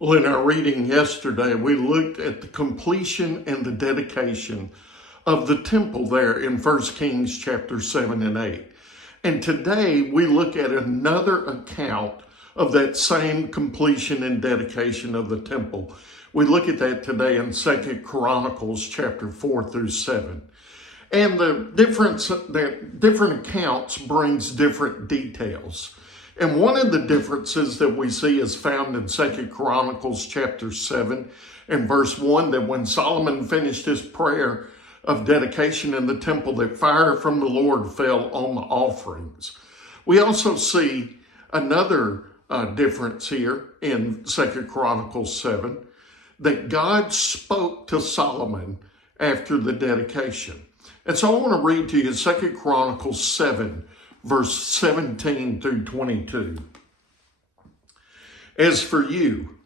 Well, in our reading yesterday, we looked at the completion and the dedication of the temple there in 1 Kings chapter 7 and 8. And today we look at another account of that same completion and dedication of the temple. We look at that today in 2 Chronicles chapter 4 through 7. And the difference that different accounts brings different details. And one of the differences that we see is found in 2 Chronicles chapter 7 and verse 1, that when Solomon finished his prayer of dedication in the temple, that fire from the Lord fell on the offerings. We also see another difference here in 2 Chronicles 7, that God spoke to Solomon after the dedication. And so I want to read to you 2 Chronicles 7, verse 17 through 22. As for you,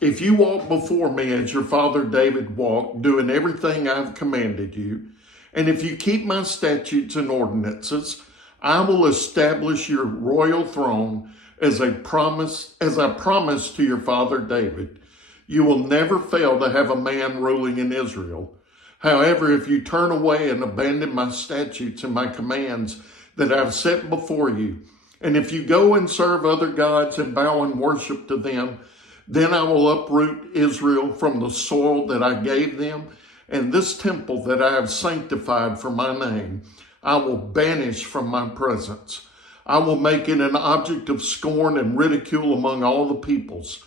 if you walk before me as your father David walked, doing everything I've commanded you, and if you keep my statutes and ordinances, I will establish your royal throne as I promised to your father David. You will never fail to have a man ruling in Israel. However, if you turn away and abandon my statutes and my commands that I've set before you, and if you go and serve other gods and bow and worship to them, then I will uproot Israel from the soil that I gave them, and this temple that I have sanctified for my name, I will banish from my presence. I will make it an object of scorn and ridicule among all the peoples.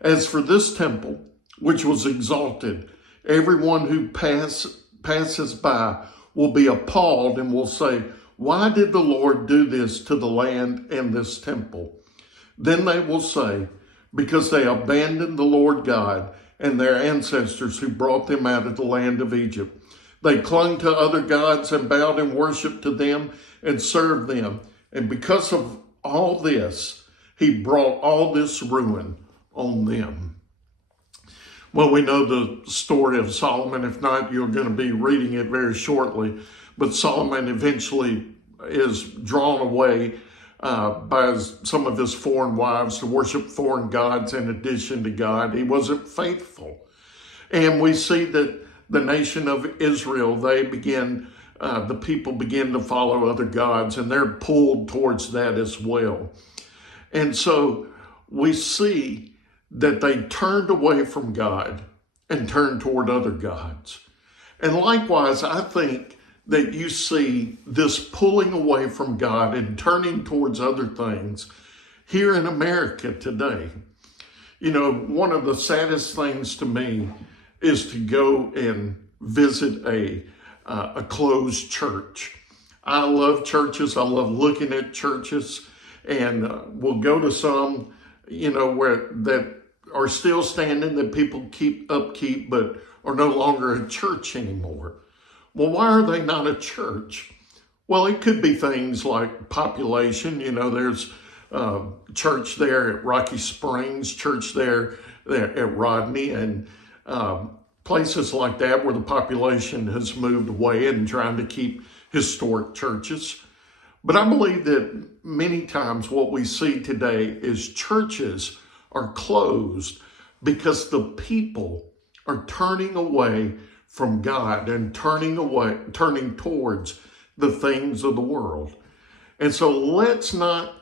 As for this temple, which was exalted, everyone who passes by will be appalled and will say, why did the Lord do this to the land and this temple? Then they will say, because they abandoned the Lord God and their ancestors who brought them out of the land of Egypt. They clung to other gods and bowed and worshiped to them and served them. And because of all this, he brought all this ruin on them. Well, we know the story of Solomon. If not, you're going to be reading it very shortly. But Solomon eventually is drawn away by some of his foreign wives to worship foreign gods in addition to God. He wasn't faithful. And we see that the nation of Israel, the people begin to follow other gods, and they're pulled towards that as well. And so we see that they turned away from God and turned toward other gods. And likewise, I think that you see this pulling away from God and turning towards other things here in America today. You know, one of the saddest things to me is to go and visit a closed church. I love churches. I love looking at churches, and we'll go to some, where that are still standing, that people keep upkeep, but are no longer a church anymore. Well, why are they not a church? Well, it could be things like population. There's church there at Rocky Springs, church there at Rodney, and places like that where the population has moved away and trying to keep historic churches. But I believe that many times what we see today is churches are closed because the people are turning away from God and turning towards the things of the world. And so let's not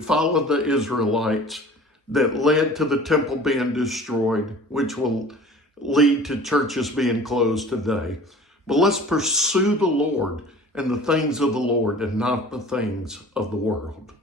follow the Israelites that led to the temple being destroyed, which will lead to churches being closed today. But let's pursue the Lord and the things of the Lord and not the things of the world.